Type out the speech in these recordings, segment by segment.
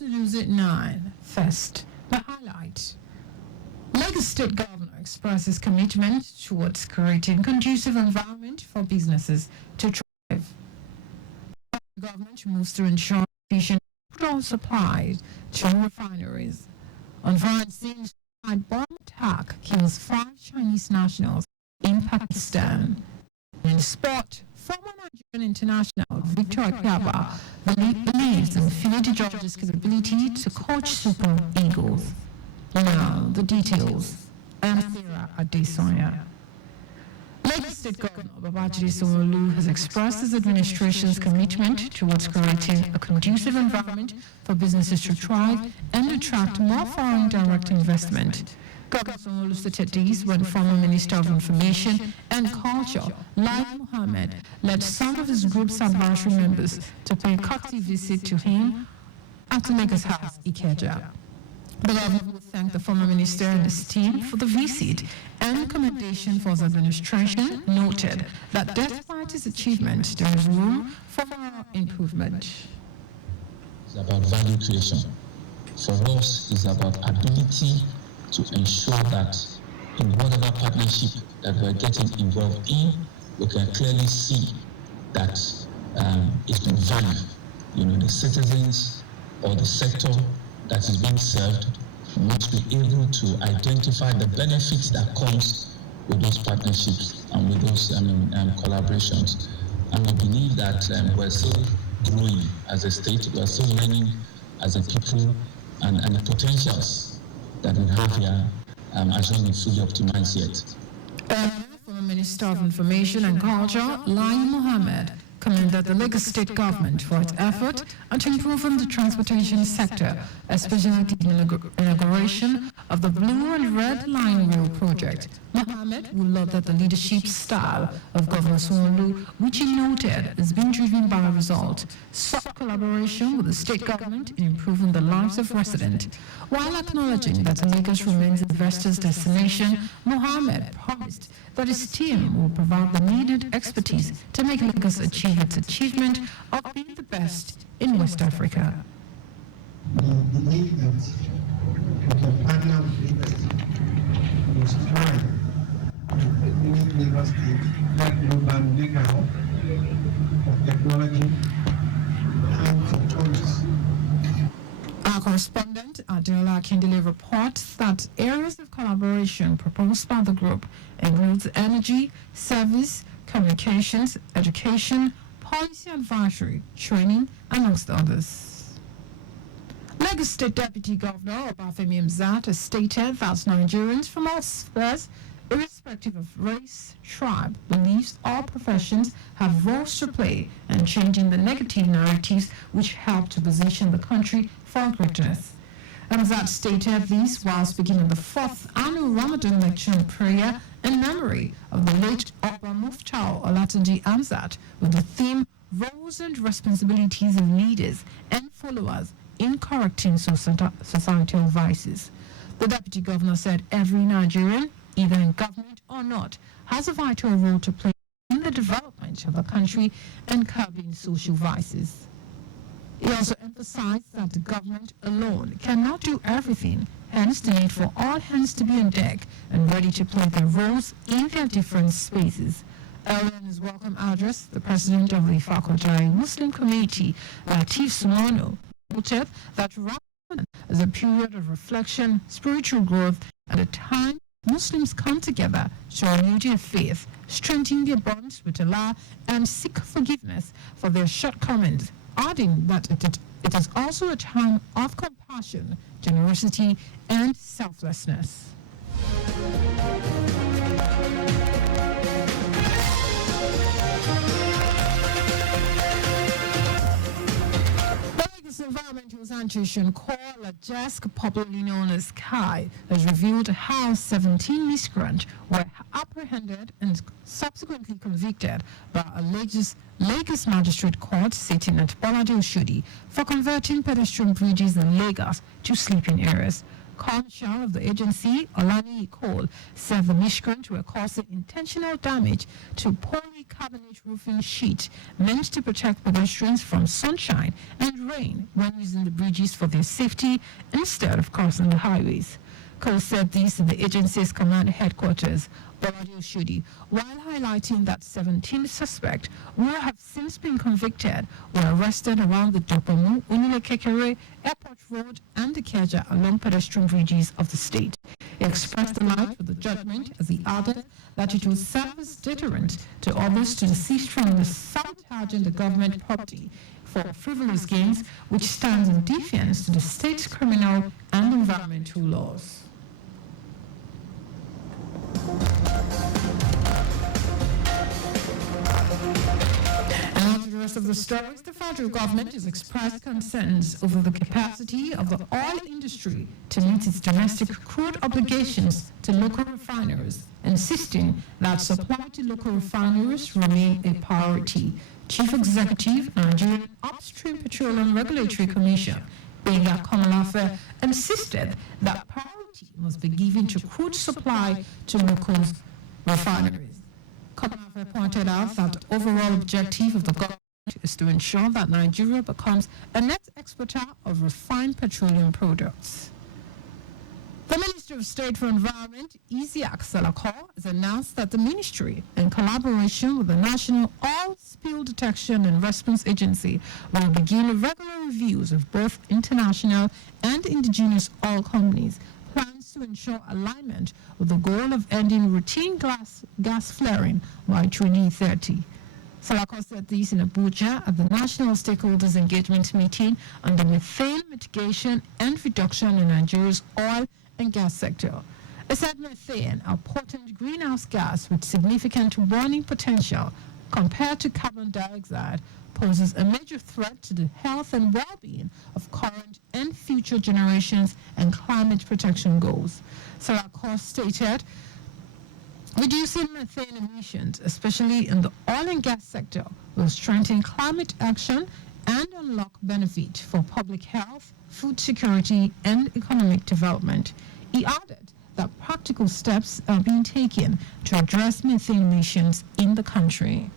News at 9. First, the highlight. Lagos State Governor expresses commitment towards creating conducive environment for businesses to thrive. The government moves to ensure efficient crude supply to refineries. On Friday, a bomb attack kills 5 Chinese nationals in Pakistan. In sport, former Nigerian international Victor Akaba believes in Finidi George's capability to coach Super Eagles. Now, the details. And Sarah Adesanya. Lagos State Governor Babajide Sanwo-Olu has expressed his administration's commitment towards creating a conducive environment for businesses to thrive and attract more foreign direct investment. Governor Sanwo-Olu stated this when former Minister of Information and Culture, Lai Mohammed, led some of his group's advisory members to pay a courtesy visit to him at the Lagos House, Ikeja. The governor thanked the former minister and his team for the visit and commendation for his administration, noted that despite his achievement, there is room for more improvement. It's about value creation. For us, it's about ability to ensure that in whatever partnership that we're getting involved in, we can clearly see that it's been valued. The citizens or the sector that is being served must be able to identify the benefits that comes with those partnerships and with those collaborations. And we believe that we're still growing as a state, we're still learning as a people, and the potentials that we have here are not fully optimized yet. Former Minister of Information and Culture, Lai Mohammed, commended the Lagos State government for its effort to improve the transportation sector, especially the inauguration of the Blue and Red Line Rail project. Mohammed will note that the leadership style of Governor Sanwo-Olu, which he noted is being driven by a result, sought collaboration with the state government in improving the lives of residents. While acknowledging that Lagos remains investors' destination, Mohammed promised that his team will provide the needed expertise to make Lagos achieve its achievement of being the best in West Africa. We believe that we can partner with Lagos to strive and make Lagos State global maker of technology and commerce. Our correspondent, Adela Kindele, reports that areas of collaboration proposed by the group includes energy, service, communications, education, policy advisory, training, amongst others. Lagos State Deputy Governor Obafemi Hamzat has stated that Nigerians from all spheres, irrespective of race, tribe, beliefs, or professions, have roles to play in changing the negative narratives which help to position the country for greatness. Hamzat stated this while speaking at the 4th annual Ramadan lecture and prayer in memory of the late Oba Muftau Olatunji Hamzat with the theme Roles and Responsibilities of Leaders and Followers in Correcting Societal Vices. The Deputy Governor said every Nigerian, either in government or not, has a vital role to play in the development of the country and curbing social vices. He also emphasized that the government alone cannot do everything, hence the need for all hands to be on deck and ready to play their roles in their different spaces. Earlier in his welcome address, the president of the Fakultai Muslim Committee, Latif Sumono, noted that Ramadan is a period of reflection, spiritual growth, and a time Muslims come together to renew their faith, strengthen their bonds with Allah, and seek forgiveness for their shortcomings, adding that it is also a time of compassion, generosity, and selflessness. Environmental Sanitation Corps, LAJESC, popularly known as KAI, has revealed how 17 miscreants were apprehended and subsequently convicted by a Lagos Magistrate Court sitting at Bolade Oshodi for converting pedestrian bridges in Lagos to sleeping areas. Commissioner of the agency, Olani Cole, said the miscreants were causing intentional damage to polycarbonate roofing sheet meant to protect pedestrians from sunshine and rain when using the bridges for their safety instead of crossing the highways. Cole said this in the agency's command headquarters, Bolade Oshodi, while highlighting that 17 suspects who have since been convicted were arrested around the Dopomu, Unile-Kekere, Airport Road, and the Keja along pedestrian bridges of the state. He expressed delight with the judgment as he added that it will serve as deterrent to others to desist from sabotaging the government property for frivolous gains, which stands in defiance to the state's criminal and environmental laws. And the rest of the stories, the federal government has expressed concerns over the capacity of the oil industry to meet its domestic crude obligations to local refineries, insisting that supply to local refineries remain a priority. Chief Executive, Nigerian Upstream Petroleum Regulatory Commission, Bega Komalafe, insisted that priority must be given to crude supply to local refineries. Komalafe pointed out that the overall objective of the government is to ensure that Nigeria becomes a net exporter of refined petroleum products. The Ministry of State for Environment, Isiaq Salako, has announced that the ministry, in collaboration with the National Oil Spill Detection and Response Agency, will begin regular reviews of both international and indigenous oil companies' plans to ensure alignment with the goal of ending routine gas flaring by 2030. Salako said this in Abuja at the National Stakeholders Engagement Meeting on the methane mitigation and reduction in Nigeria's oil and gas sector. It said methane, a potent greenhouse gas with significant warning potential compared to carbon dioxide, poses a major threat to the health and well-being of current and future generations and climate protection goals. Salako stated, reducing methane emissions, especially in the oil and gas sector, will strengthen climate action and unlock benefit for public health, food security, and economic development. He added that practical steps are being taken to address methane emissions in the country.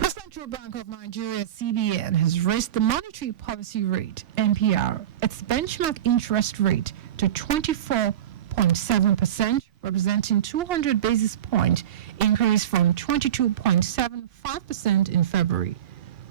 The Central Bank of Nigeria, CBN, has raised the monetary policy rate, MPR, its benchmark interest rate, to 24.7%, representing 200 basis point increase from 22.75% in February.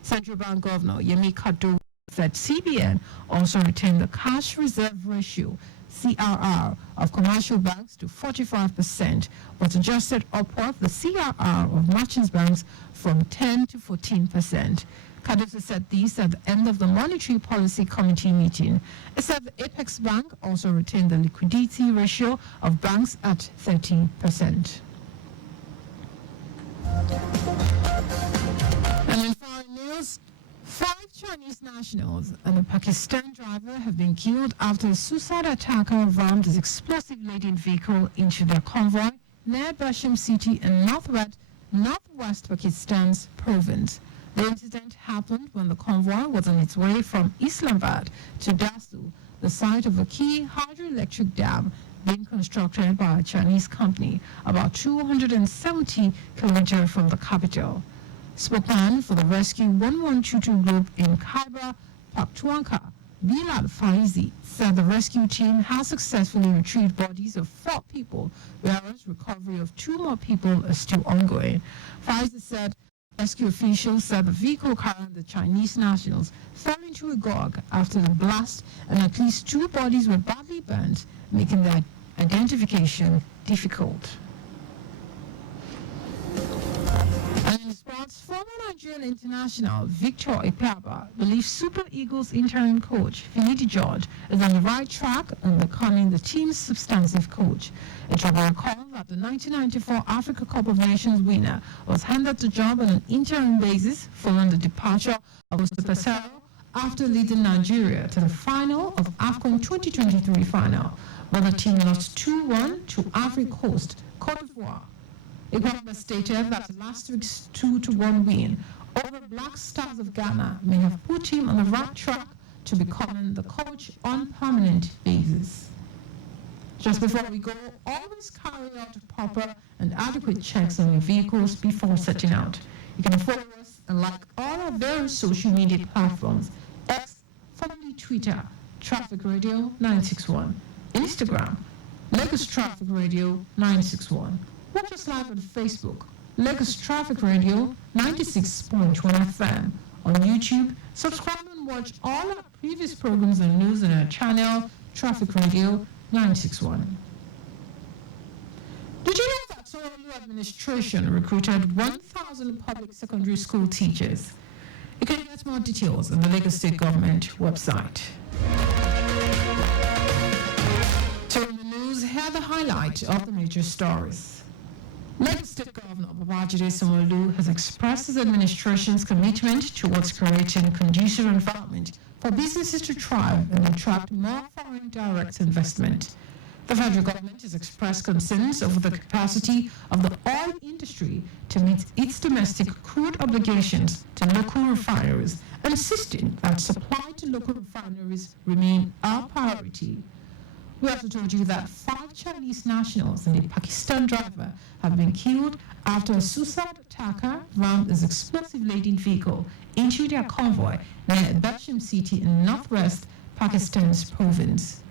Central Bank Governor Yemi Kado said CBN also retained the cash reserve ratio, CRR, of commercial banks to 45%, but adjusted upward the CRR of merchant banks from 10 to 14%. Cardoso said this at the end of the Monetary Policy Committee meeting. It said the Apex Bank also retained the liquidity ratio of banks at 30%. And in foreign news, 5 Chinese nationals and a Pakistan driver have been killed after a suicide attacker rammed his explosive-laden vehicle into their convoy near Basham City in northwest Pakistan's province. The incident happened when the convoy was on its way from Islamabad to Dasu, the site of a key hydroelectric dam being constructed by a Chinese company about 270 kilometers from the capital. Spokesman for the Rescue 1122 group in Khyber Pakhtunkhwa, Bilal Faizi, said the rescue team has successfully retrieved bodies of 4 people, whereas recovery of 2 more people is still ongoing. Faizi said rescue officials said the vehicle carrying the Chinese nationals fell into a gorge after the blast, and at least 2 bodies were badly burnt, making their identification difficult. And in sports, former Nigerian international Victor Ipaba believes Super Eagles interim coach Finidi George is on the right track in becoming the team's substantive coach. It will be recalled that the 1994 Africa Cup of Nations winner was handed the job on an interim basis following the departure of Mr. Pesaro after leading Nigeria to the final of AFCON 2023 final, but the team lost 2-1 to Ivory Coast, Cote d'Ivoire. Ipaba stated that last week's 2-1 win or the Black Stars of Ghana may have put him on the right track to becoming the coach on permanent basis. Just before we go, always carry out proper and adequate checks on your vehicles before setting out. You can follow us and like all our various social media platforms: X, formerly Twitter, Traffic Radio 961, Instagram, Lagos Traffic Radio 961. Watch us live on Facebook, Lagos Traffic Radio 96.1 FM. On YouTube, subscribe and watch all our previous programs and news on our channel, Traffic Radio 961. Did you know that Sorolu administration recruited 1,000 public secondary school teachers? You can get more details on the Lagos State Government website. So in the news, here are the highlights of the major stories. Lagos State Governor Babajide Sanwo-Olu has expressed his administration's commitment towards creating a conducive environment for businesses to thrive and attract more foreign direct investment. The federal government has expressed concerns over the capacity of the oil industry to meet its domestic crude obligations to local refineries, insisting that supply to local refineries remain our priority. We also told you that 5 Chinese nationals and a Pakistan driver have been killed after a suicide attacker rammed his explosive-laden vehicle into their convoy near Basham City in northwest Pakistan's province.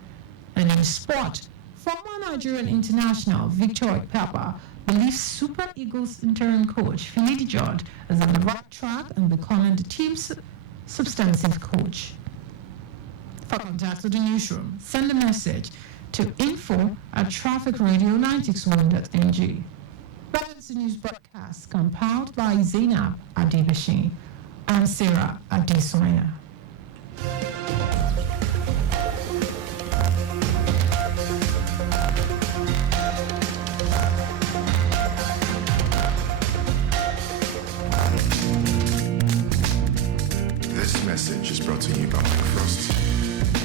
And in sport, former Nigerian international Victor Papa believes Super Eagles interim coach Finidi George is on the right track and becoming the team's substantive coach. For contact with the newsroom, send a message to info@trafficradio961.ng. That is the news broadcast compiled by Zainab Adebashin and Sarah Adesanya. This message is brought to you by Mike Frost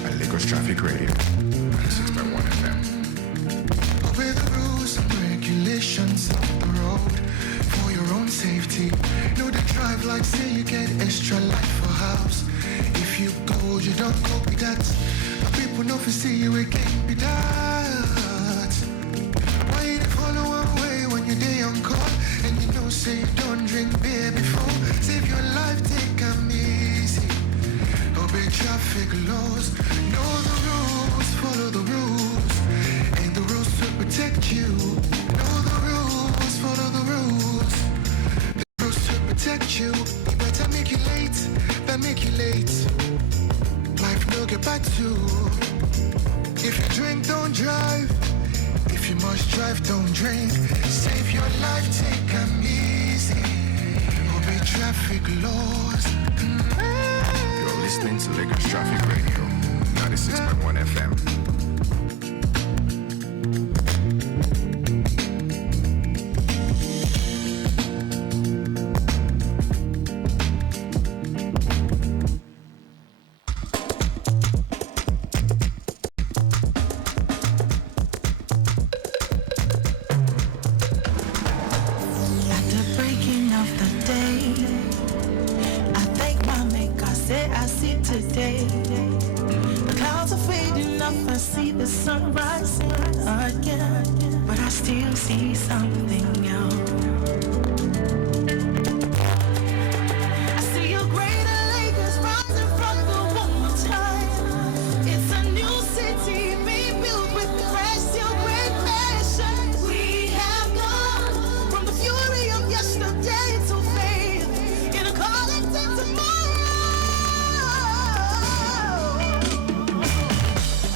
and Lagos Traffic Radio 96.1 FM. Obey the rules and regulations of the road for your own safety. Know the drive like say you get extra life for house. If you go, you don't go with that. People know if you see you again be that. Why you dey follow one way when you day on call and you know say you don't drink beer before? Save your life, take 'em easy. Obey traffic laws, know the rules, follow the rules, and the rules will protect you. Know the rules, follow the rules, the rules will protect you. You better make you late, than make you late. Life no get back to. If you drink, don't drive. If you must drive, don't drink. Save your life, take 'em easy. Obey traffic laws. You're listening to Lagos Traffic Radio 96.1 FM. At the breaking of the day, I thank my maker, say I see today. The clouds are fading up, I see the sun rising again, but I still see something else. I see a greater Lagos rising from the womb of time. It's a new city being built with fresh steel, great passion. We have gone from the fury of yesterday to faith in a collective tomorrow.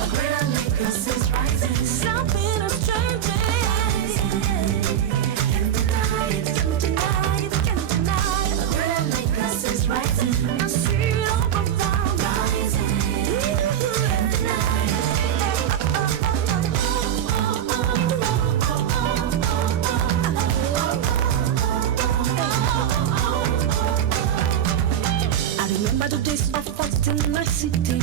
A greater Lagos is rising. Something is changing. Can't deny it, can't deny it, can't deny it. A greater Lagos is rising. I see it all around rising. Can't deny I remember the days of fighting in my city.